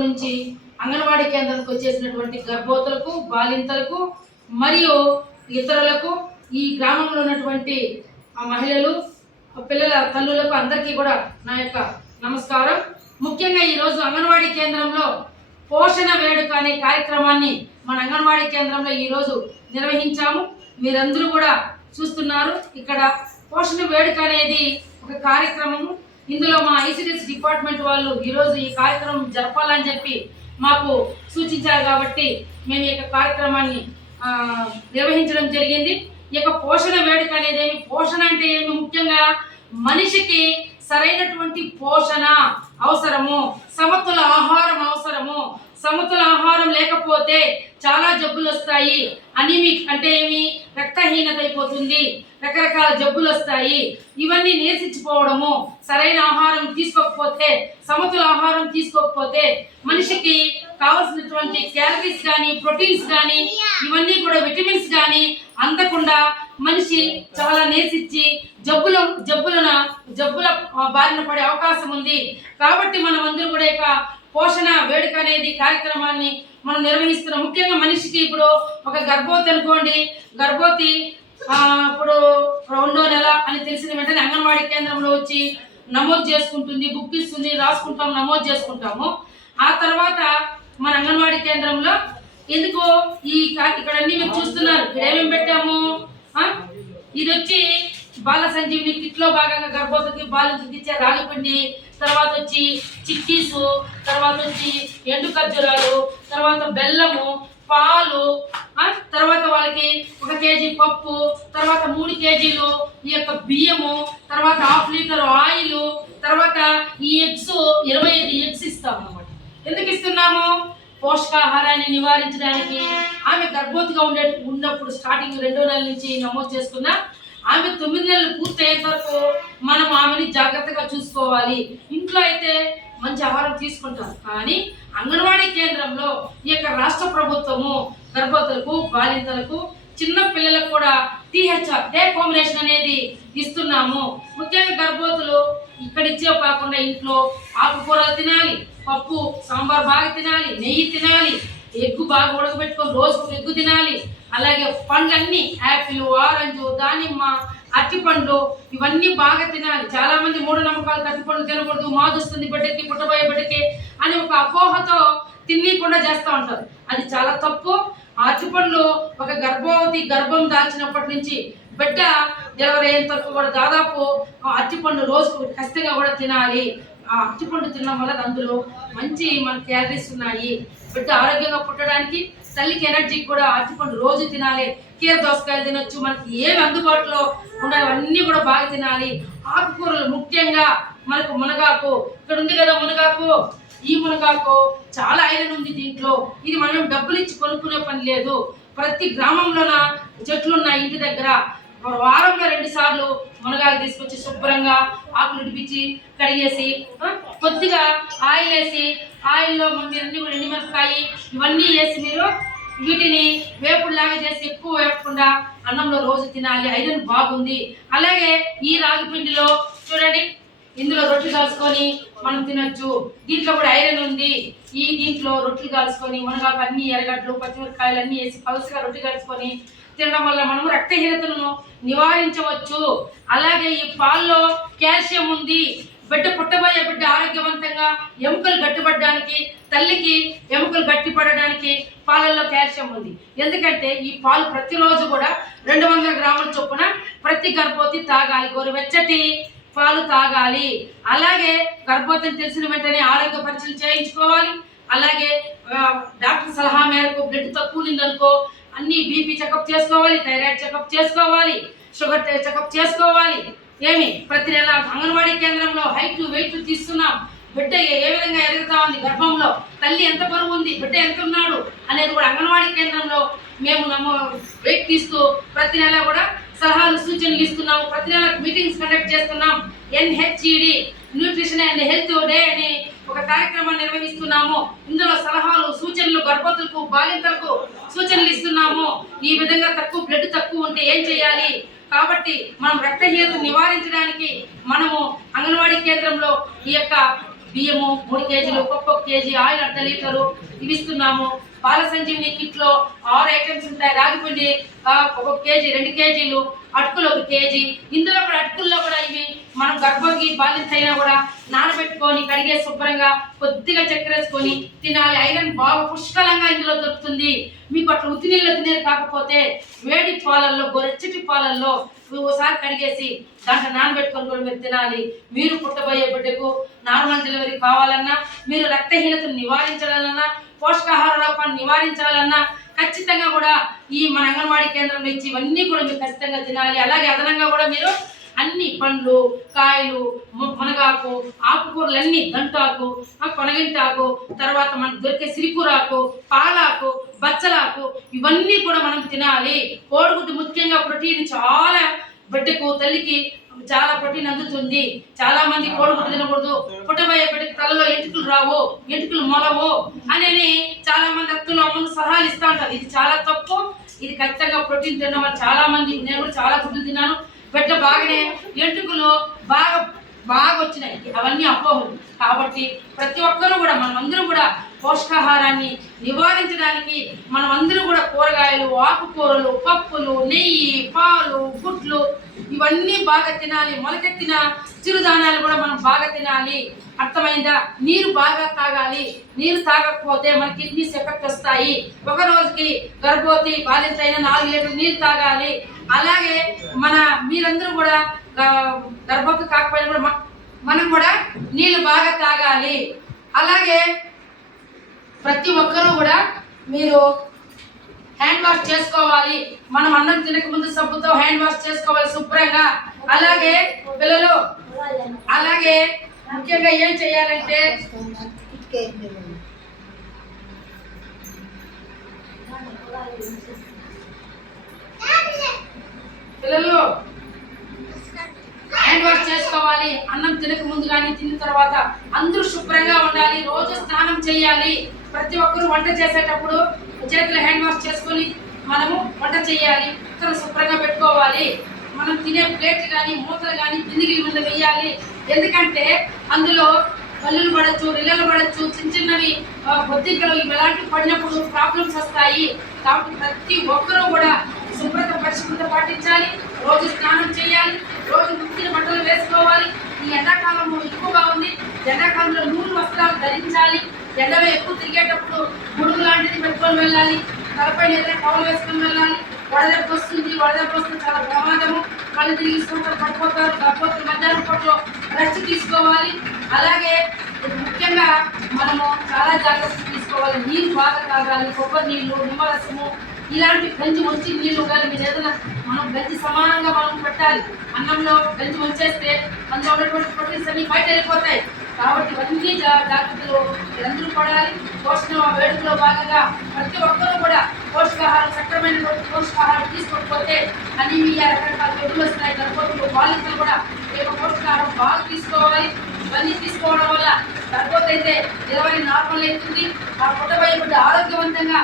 నుంచి అంగన్వాడీ కేంద్రానికి వచ్చేసినటువంటి గర్భవతులకు, బాలింతలకు మరియు ఇతరులకు, ఈ గ్రామంలో ఉన్నటువంటి మహిళలు, పిల్లల తల్లులకు అందరికీ కూడా నా యొక్క నమస్కారం. ముఖ్యంగా ఈరోజు అంగన్వాడీ కేంద్రంలో పోషణ వేడుక అనే కార్యక్రమాన్ని మన అంగన్వాడీ కేంద్రంలో ఈరోజు నిర్వహించాము. మీరందరూ కూడా చూస్తున్నారు. ఇక్కడ పోషణ వేడుక అనేది ఒక కార్యక్రమము. ఇందులో మా ఐసిడిఎస్ డిపార్ట్మెంట్ వాళ్ళు ఈరోజు ఈ కార్యక్రమం జరపాలని చెప్పి మాకు సూచించారు కాబట్టి మేము ఈ కార్యక్రమాన్ని నిర్వహించడం జరిగింది. ఈ పోషణ వేడుక అనేది ఏమి, పోషణ అంటే ఏమి, ముఖ్యంగా మనిషికి సరైనటువంటి పోషణ అవసరము, సమతుల ఆహారం అవసరము. సమతుల ఆహారం లేకపోతే చాలా జబ్బులు వస్తాయి. అనీమిక్ అంటే ఏమి, రక్తహీనత అయిపోతుంది, రకరకాల జబ్బులు వస్తాయి. ఇవన్నీ నేర్చించిపోవడము, సరైన ఆహారం తీసుకోకపోతే, సమతుల ఆహారం తీసుకోకపోతే మనిషికి కావలసినటువంటి క్యాలరీస్ కానీ, ప్రోటీన్స్ కానీ, ఇవన్నీ కూడా విటమిన్స్ కానీ అందకుండా మనిషి చాలా నేర్చించి జబ్బుల బారిన పడే అవకాశం ఉంది. కాబట్టి మనం అందరూ కూడా ఇక పోషణ వేడుక అనేది కార్యక్రమాన్ని మనం నిర్వహిస్తున్నాం. ముఖ్యంగా మనిషికి ఇప్పుడు ఒక గర్భవతి అనుకోండి, గర్భవతి ఇప్పుడు 2వ నెల అని తెలిసిన వెంటనే అంగన్వాడీ కేంద్రంలో వచ్చి నమోదు చేసుకుంటుంది, బుక్ ఇస్తుంది, రాసుకుంటాం, నమోదు చేసుకుంటాము. ఆ తర్వాత మన అంగన్వాడీ కేంద్రంలో ఎందుకు ఇక్కడ అన్ని మీరు చూస్తున్నారు, ఏమేమి పెట్టాము. ఇది వచ్చి బాల సంజీవిని కిట్లో భాగంగా గర్భవతికి బాలింతకి ఇచ్చే రాగిపిండి, తర్వాత వచ్చి చిక్కీసు, తర్వాత వచ్చి ఎండు ఖర్జూరాలు, తర్వాత బెల్లము, పాలు, తర్వాత వాళ్ళకి 1 కేజీ పప్పు, తర్వాత 3 కేజీలు ఈ యొక్క బియ్యము, తర్వాత 1/2 లీటర్ ఆయిల్, తర్వాత ఈ ఎగ్స్ 25 ఎగ్స్ ఇస్తాం అన్నమాట. ఎందుకు ఇస్తున్నాము? పోషకాహారాన్ని నివారించడానికి. ఆమె గర్భవతిగా ఉన్నప్పుడు స్టార్టింగ్ 2వ నెల నుంచి నమోదు చేసుకున్నా, ఆమె 9 నెలలు పూర్తయ్యేంత వరకు మనం ఆమెని జాగ్రత్తగా చూసుకోవాలి. ఇంట్లో అయితే మంచి ఆహారం తీసుకుంటారు, కానీ అంగన్వాడీ కేంద్రంలో ఈ యొక్క రాష్ట్ర ప్రభుత్వము గర్భవతులకు, బాలింతలకు, చిన్న పిల్లలకు కూడా THR టేక్ హోమ్ రేషన్ అనేది ఇస్తున్నాము. ముఖ్యంగా గర్భవతులు ఇక్కడ ఇచ్చే కాకుండా ఇంట్లో ఆకుకూరలు తినాలి, పప్పు సాంబార్ బాగా తినాలి, నెయ్యి తినాలి, ఎగ్గు బాగా ఉడకబెట్టుకొని రోజుకు ఎగ్గు తినాలి. అలాగే పండ్లన్నీ యాపిల్, ఆరెంజ్, దానిమ్మ, అరటిపండ్లు ఇవన్నీ బాగా తినాలి. చాలా మంది మూఢనమ్మకాలు అరటిపండ్లు తినకూడదు, మాదుస్తుంది బిడ్డకి, పుట్టబోయే బిడ్డకి అని ఒక అపోహతో తినకుండా చేస్తూ ఉంటారు. అది చాలా తప్పు. అరటిపండ్లు ఒక గర్భవతి గర్భం దాల్చినప్పటి నుంచి బిడ్డ డెలివరీ అయ్యేంత వరకు కూడా దాదాపు అరటిపండు రోజుకు ఖచ్చితంగా కూడా తినాలి. ఆ అరటిపండు తినడం వల్ల అందులో మంచి మన క్యాలరీస్ ఉన్నాయి. బిడ్డ ఆరోగ్యంగా పుట్టడానికి, తల్లికి ఎనర్జీకి కూడా అరటిపండు రోజు తినాలి. కీర దోసకాయలు తినొచ్చు, మనకి ఏమి అందుబాటులో ఉండేవన్నీ కూడా బాగా తినాలి. ఆకుకూరలు ముఖ్యంగా మనకు మునగాకు, ఇక్కడ ఉంది కదా మునగాకు, ఈ మునగాకు చాలా ఐరన్ ఉంది దీంట్లో. ఇది మనం డబ్బులు ఇచ్చి కొనుక్కునే పని లేదు. ప్రతి గ్రామంలోన చెట్లు ఉన్నాయి ఇంటి దగ్గర. వారంలో 2 సార్లు మునగాకు తీసుకొచ్చి శుభ్రంగా ఆకులు ఇడిపించి కడిగేసి కొద్దిగా ఆయిల్ వేసి, ఆయిల్లో మీరు కూడా ఎండుమిరపకాయ ఇవన్నీ వేసి మీరు వీటిని వేపుడులాగా చేసి ఎక్కువ వేపకుండా అన్నంలో రోజు తినాలి. ఐరన్ బాగుంది. అలాగే ఈ రాగి పిండిలో చూడండి, ఇందులో రొట్టెలు కాల్చుకొని మనం తినొచ్చు. దీంట్లో కూడా ఐరన్ ఉంది. దీంట్లో రొట్టెలు కాల్చుకొని మునగాకు అన్ని ఎర్రగడ్డలు, పచ్చిమిరపకాయలు అన్నీ వేసి పలుసుగా రొట్టె కాల్చుకొని తినడం వల్ల మనము రక్తహీనతను నివారించవచ్చు. అలాగే ఈ పాల్లో కాల్షియం ఉంది. పుట్టబోయే బిడ్డ ఆరోగ్యవంతంగా ఎముకలు గట్టిపడడానికి, తల్లికి ఎముకలు గట్టిపడడానికి పాలల్లో కాల్షియం ఉంది. ఎందుకంటే ఈ పాలు ప్రతిరోజు కూడా 200 గ్రాముల చొప్పున ప్రతి గర్భవతి తాగాలి. గోరువెచ్చటి పాలు తాగాలి. అలాగే గర్భవతిని తెలిసిన వెంటనే ఆరోగ్య పరీక్షలు చేయించుకోవాలి. అలాగే డాక్టర్ సలహా మేరకు బ్లడ్ తక్కువ ఉందనుకో అన్ని బీపీ చెకప్ చేసుకోవాలి, థైరాయిడ్ చెకప్ చేసుకోవాలి, షుగర్ చెకప్ చేసుకోవాలి. ప్రతి నెల అంగన్వాడీ కేంద్రంలో హైట్ వెయిట్ తీస్తున్నాం. బిడ్డ ఏ విధంగా ఎదుగుతా ఉంది, గర్భంలో తల్లి ఎంత బరువు ఉంది, బిడ్డ ఎంత ఉన్నాడు అనేది కూడా అంగన్వాడీ కేంద్రంలో మేము వెయిట్ తీస్తూ ప్రతి నెల కూడా సలహాలు, సూచనలు ఇస్తున్నాము. ప్రతి నెల మీటింగ్స్ కండక్ట్ చేస్తున్నాం. NHED nutrition and health day అని ఒక కార్యక్రమాన్ని నిర్వహిస్తున్నాము. ఇందులో సలహాలు, సూచనలు గర్భవతులకు, బాలింతలకు సూచనలు ఇస్తున్నాము. ఈ విధంగా బ్లడ్ తక్కువ ఉంటే ఏం చేయాలి, కాబట్టి మనం రక్తహీనత నివారించడానికి మనము అంగన్వాడీ కేంద్రంలో ఈ యొక్క బియ్యము 3 కేజీలు, పప్పు 1 కేజీ, ఆయిల్ 1/2 లీటరు ఇవి ఇస్తున్నాము. పాల సంజీవిని కిట్లో 6 ఐటమ్స్ ఉంటాయి. రాగిపిండి 1 కేజీ, 2 కేజీలు, అటుకులు 1 కేజీ. ఇందులో కూడా అటుకుల్లో కూడా ఇవి మనం గర్భవతి బాలింత అయినా కూడా నానబెట్టుకొని కడిగే శుభ్రంగా కొద్దిగా చక్కెర వేసుకొని తినాలి. ఐరన్ బాగా పుష్కలంగా ఇందులో దొరుకుతుంది. మీకు అట్లా ఉత్తి నీళ్ళు తినేది కాకపోతే వేడి పాలల్లో, గొరెచ్చటి పాలల్లో ఓసారి కడిగేసి దాంట్లో నానబెట్టుకొని కూడా మీరు తినాలి. మీరు పుట్టబోయే బిడ్డకు నార్మల్ డెలివరీ కావాలన్నా, మీరు రక్తహీనతను నివారించాలన్నా, పోషకాహార లోపాన్ని నివారించాలన్నా ఖచ్చితంగా కూడా ఈ మన అంగన్వాడీ కేంద్రంలో ఇచ్చి ఇవన్నీ కూడా మీరు ఖచ్చితంగా తినాలి. అలాగే అదనంగా కూడా మీరు అన్ని పండ్లు, కాయలు, మునగాకు, ఆకుకూరలన్నీ, గంటాకు, కొనగింటాకు, తర్వాత మనకు దొరికే సిరికూరాకు, పాలాకు, బచ్చలాకు ఇవన్నీ కూడా మనం తినాలి. కోడిగుడ్డు ముఖ్యంగా ప్రోటీన్ చాలా బిడ్డకు, తల్లికి చాలా ప్రోటీన్ అందుతుంది. చాలా మంది కోడిగుడ్డు తినకూడదు, పుట్టబోయే బిడ్డకి తలలో ఎంటుకలు రావు, ఎంటుకలు మొలవు అని చాలా మంది అత్తలు అమ్మలు సలహాలు ఇస్తూ ఉంటారు. ఇది చాలా తప్పు. ఇది ఖచ్చితంగా ప్రోటీన్ తినడం వల్ల చాలా మంది, నేను కూడా చాలా గుడ్లు తిన్నాను, బిడ్డ బాగానే ఎంటుకలు బాగా వచ్చినాయి. అవన్నీ అపోహలు. కాబట్టి ప్రతి ఒక్కరూ కూడా మనమందరూ కూడా పోషకాహారాన్ని నివారించడానికి మనమందరూ కూడా కూరగాయలు, ఆకుకూరలు, పప్పులు, నెయ్యి, పాలు, గుడ్లు ఇవన్నీ బాగా తినాలి. మొలకెత్తిన చిరుధాన్యాలు కూడా మనం బాగా తినాలి. అర్థమైందా? నీరు బాగా తాగాలి. నీరు తాగకపోతే మన కిడ్నీస్ ఎఫెక్ట్ వస్తాయి. ఒక రోజుకి గర్భవతి బాలింత అయినా 4 లీటర్లు నీరు తాగాలి. అలాగే మీరందరూ కూడా గర్భవతి కాకపోయినా కూడా మనం కూడా నీళ్ళు బాగా తాగాలి. అలాగే ప్రతి ఒక్కరూ కూడా మీరు హ్యాండ్ వాష్ చేసుకోవాలి. మనం అన్నం తినక ముందు సబ్బుతో హ్యాండ్ వాష్ చేసుకోవాలి శుభ్రంగా. అలాగే పిల్లలు అలాగే ముఖ్యంగా ఏం చేయాలంటే పిల్లలు హ్యాండ్ వాష్ చేసుకోవాలి. అన్నం తినక ముందు కానీ తిన్న తర్వాత అందరూ శుభ్రంగా ఉండాలి. రోజు స్నానం చేయాలి. ప్రతి ఒక్కరు వంట చేసేటప్పుడు చేతులు హ్యాండ్ వాష్ చేసుకొని మనము వంట చేయాలి. శుభ్రంగా పెట్టుకోవాలి. మనం తినే ప్లేట్లు కానీ, మూతలు కానీ బిందిగిల మీద వేయాలి. ఎందుకంటే అందులో పళ్ళులు పడచ్చు, రిల్లలు పడచ్చు, చిన్నవి బొద్దింకలు ఇలాంటివి పడినప్పుడు ప్రాబ్లమ్స్ వస్తాయి. కాబట్టి ప్రతి ఒక్కరూ కూడా శుభ్రత, పరిశుభ్రత పాటించాలి. రోజు స్నానం చేయాలి. రోజు ముక్కిన బట్టలు వేసుకోవాలి. ఈ ఎండాకాలం ఎక్కువగా ఉంది. ఎండాకాలంలో నూనె వస్త్రాలు ధరించాలి. ఎండలో ఎక్కువ తిరిగేటప్పుడు గొడుగు లాంటిది పెట్టుకొని వెళ్ళాలి. తలపైన ఏదైనా టవల్ వేసుకొని వెళ్ళాలి. వడదెబ్బ వస్తుంది. వడదెబ్బ వస్తే చాలా ప్రమాదము. కళ్ళు తిరిగి సూపర్ పడిపోతారు. గర్భవతులు మధ్యాహ్నం పూటలో రెస్ట్ తీసుకోవాలి. అలాగే ముఖ్యంగా మనము చాలా జాగ్రత్తలు తీసుకోవాలి. నీరు బాగా తాగాలి. కొబ్బరి నీళ్ళు, నిమ్మరసము ఇలాంటి గంజి మంచి నీళ్ళు కానీ మీరు ఏదైనా మనం గంజి సమానంగా మనం పెట్టాలి. అన్నంలో గంజి వంచేస్తే అందులో ఉన్నటువంటి ప్రోటీన్స్ అన్ని బయట వెళ్ళిపోతాయి. కాబట్టి ఇవన్నీ జాగ్రత్తలు మీరందరూ పడాలి. పోషణ వేడుకలో భాగంగా ప్రతి ఒక్కరూ కూడా పోషకాహారం, సక్రమైనటువంటి పోషకాహారం తీసుకోకపోతే అనీమియా, రకరకాల జబ్బులు వస్తున్నాయి. గర్భవతులు, బాలికలు కూడా పోషకాహారం బాగా తీసుకోవాలి. ఇవన్నీ తీసుకోవడం వల్ల గర్భవతి అయితే డెలివరీ నార్మల్ అవుతుంది. ఆ పుట్టబోయే బిడ్డ ఆరోగ్యవంతంగా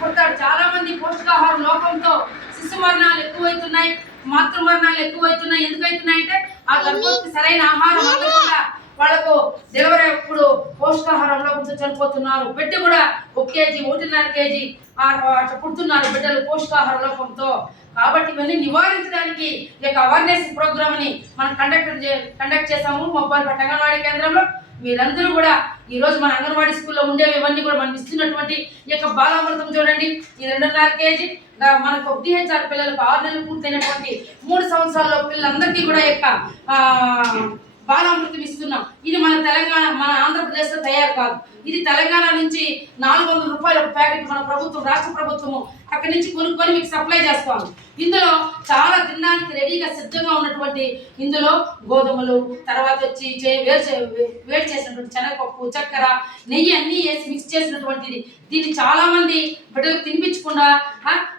పుడతాడు. చాలా మంది పోషకాహార లోపంతో శిశు మరణాలు ఎక్కువైతున్నాయి, మాతృ మరణాలు ఎక్కువైతున్నాయి. ఎందుకైతున్నాయంటే ఆ గర్భవతికి సరైన ఆహారం అందకుండా వాళ్ళకు డెలివరీ అప్పుడు పోషకాహారం లోపంతో చనిపోతున్నారు. బిడ్డ కూడా 1 కేజీ, 1.5 కేజీ అట్లా పుడుతున్నారు బిడ్డలు పోషకాహార లోపంతో. కాబట్టి ఇవన్నీ నివారించడానికి ఈ యొక్క అవేర్నెస్ ప్రోగ్రామ్ ని మనం కండక్ట్ చేసాము మొబ్బాలపేట అంగన్వాడీ కేంద్రంలో. మీరందరూ కూడా ఈ రోజు మన అంగన్వాడీ స్కూల్లో ఉండేవి ఇవన్నీ కూడా మనం ఇస్తున్నటువంటి ఈ యొక్క బాలామృతం చూడండి. ఈ 2.5 కేజీ మనకు DHR పిల్లలకు 6 నెలలు పూర్తయినటువంటి 3 సంవత్సరాల్లో పిల్లలందరికీ కూడా యొక్క బాలామృతం ఇస్తున్నాం. ఇది మన తెలంగాణ, మన ఆంధ్రప్రదేశ్లో తయారు కాదు. ఇది తెలంగాణ నుంచి 400 రూపాయల ప్యాకెట్ మన ప్రభుత్వం, రాష్ట్ర ప్రభుత్వము అక్కడి నుంచి కొనుక్కొని మీకు సప్లై చేస్తాము. ఇందులో చాలా తినడానికి రెడీగా సిద్ధంగా ఉన్నటువంటి ఇందులో గోధుమలు, తర్వాత వచ్చి వేడి చేసినటువంటి శనగపప్పు, చక్కెర, నెయ్యి అన్నీ వేసి మిక్స్ చేసినటువంటిది. దీన్ని చాలా మంది బిడ్డలకు తినిపించకుండా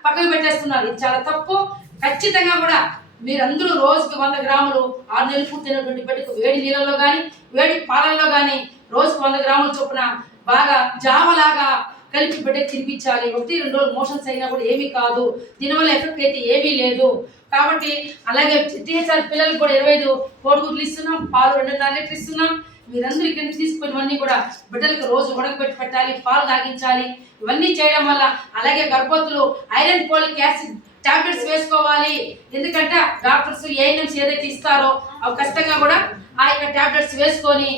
పక్కకు పెట్టేస్తున్నారు. ఇది చాలా తప్పు. ఖచ్చితంగా కూడా మీరందరూ రోజుకి 100 గ్రాములు 6 నెలలు పూర్తయినటువంటి బిడ్డకు వేడి నీళ్ళలో కానీ, వేడి పాలల్లో కానీ రోజుకు 100 గ్రాముల చొప్పున బాగా జావలాగా కలిపి బిడ్డకు తినిపించాలి. 1-2 రోజులు మోషన్స్ అయినా కూడా ఏమీ కాదు. దీనివల్ల ఎఫెక్ట్ అయితే ఏమీ లేదు. కాబట్టి అలాగే DHR పిల్లలకు కూడా 25 కోడిగుడ్లు ఇస్తున్నాం. పాలు 2.5 లీటర్లు ఇస్తున్నాం. మీరందరూ ఇక్కడి నుంచి తీసుకున్నవన్నీ కూడా బిడ్డలకు రోజు ఉడకబెట్టి పెట్టాలి, పాలు తాగించాలి. ఇవన్నీ చేయడం వల్ల అలాగే గర్భవతులు ఐరన్ ఫోలిక్ యాసిడ్ టాబ్లెట్స్ వేసుకోవాలి. ఎందుకంటే డాక్టర్స్ ఏఎన్ఎంస్ ఏదైతే ఇస్తారో అవి కష్టంగా కూడా ఆ యొక్క టాబ్లెట్స్ వేసుకొని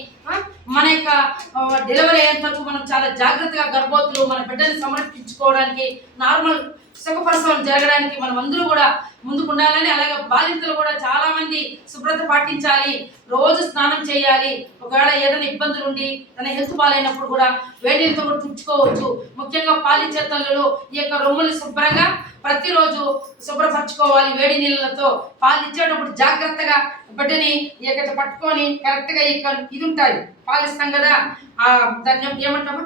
మన యొక్క డెలివరీ అయ్యేంత వరకు మనం చాలా జాగ్రత్తగా గర్భవతులు మన బిడ్డని సమర్పించుకోవడానికి, నార్మల్ సుఖప్రసవం జరగడానికి మనం అందరూ కూడా ముందుకు ఉండాలని, అలాగే బాలింతలు కూడా చాలా మంది శుభ్రత పాటించాలి, రోజు స్నానం చేయాలి. ఒకవేళ ఏదైనా ఇబ్బందులు ఉండి తన హెల్త్ బాగాలేనప్పుడు కూడా వేడి నీళ్ళతో కూడా తుడుచుకోవచ్చు. ముఖ్యంగా పాలిచ్చే తల్లులు ఈ యొక్క రొమ్ములు శుభ్రంగా ప్రతిరోజు శుభ్రపరచుకోవాలి వేడి నీళ్ళతో. పాలు ఇచ్చేటప్పుడు జాగ్రత్తగా బిడ్డని ఇక్కడ పట్టుకొని కరెక్ట్గా ఇది ఉంటుంది, పాలిస్తాం కదా దాన్ని ఏమంటామా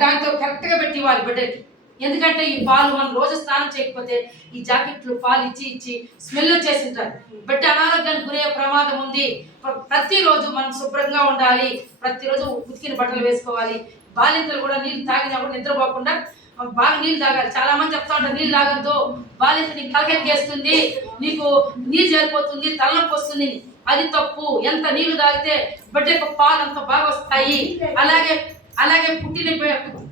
దాంతో కరెక్ట్గా పెట్టి ఇవ్వాలి బిడ్డకి. ఎందుకంటే ఈ పాలు మనం రోజు స్నానం చేయకపోతే ఈ జాకెట్లు పాలు ఇచ్చి స్మెల్ వచ్చేసి ఉంటారు, బిడ్డ అనారోగ్యానికి గురయ్యే ప్రమాదం ఉంది. ప్రతిరోజు మనం శుభ్రంగా ఉండాలి, ప్రతిరోజు ఉతికిన బట్టలు వేసుకోవాలి. బాలింతలు కూడా నీళ్ళు తాగినప్పుడు నిద్రపోకుండా బాగా నీళ్ళు తాగాలి. చాలా మంది చెప్తా ఉంటారు నీళ్ళు తాగద్దు, బాలింత నీకు తలకెక్కేస్తుంది, నీకు నీళ్ళు చేరిపోతుంది, తలనొప్పి వస్తుంది. అది తప్పు. ఎంత నీళ్లు తాగితే బిడ్డ యొక్క పాలు అంత బాగా వస్తాయి. అలాగే పుట్టిన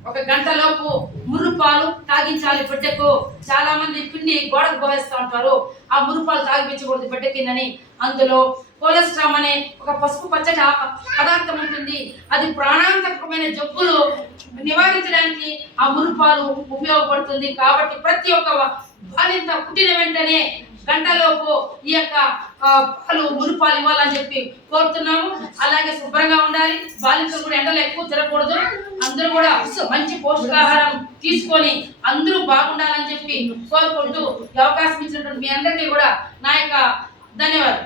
ఒక గంటలోపు ముర్రుపాలు తాగించాలి బిడ్డకు. చాలా మంది పిండి గోడకు పోవేస్తూ ఉంటారు, ఆ ముర్రుపాలు తాగిపించకూడదు బిడ్డకిందని. అందులో కొలెస్ట్రామ్ అనే ఒక పసుపు పచ్చటి పదార్థం ఉంటుంది, అది ప్రాణాంతకమైన జబ్బులు నివారించడానికి ఆ ముర్రుపాలు ఉపయోగపడుతుంది. కాబట్టి ప్రతి ఒక్క బాలింత పుట్టిన వెంటనే గంటలోపు ఈ యొక్క పాలు మురుపాలు ఇవ్వాలని చెప్పి కోరుతున్నాము. అలాగే శుభ్రంగా ఉండాలి, బాలింతలు కూడా ఎండలు ఎక్కువ తిరగకూడదు. అందరూ కూడా మంచి పౌష్టికాహారం తీసుకొని అందరూ బాగుండాలని చెప్పి కోరుకుంటూ అవకాశం ఇచ్చినటువంటి మీ అందరికీ కూడా నా యొక్క ధన్యవాదాలు.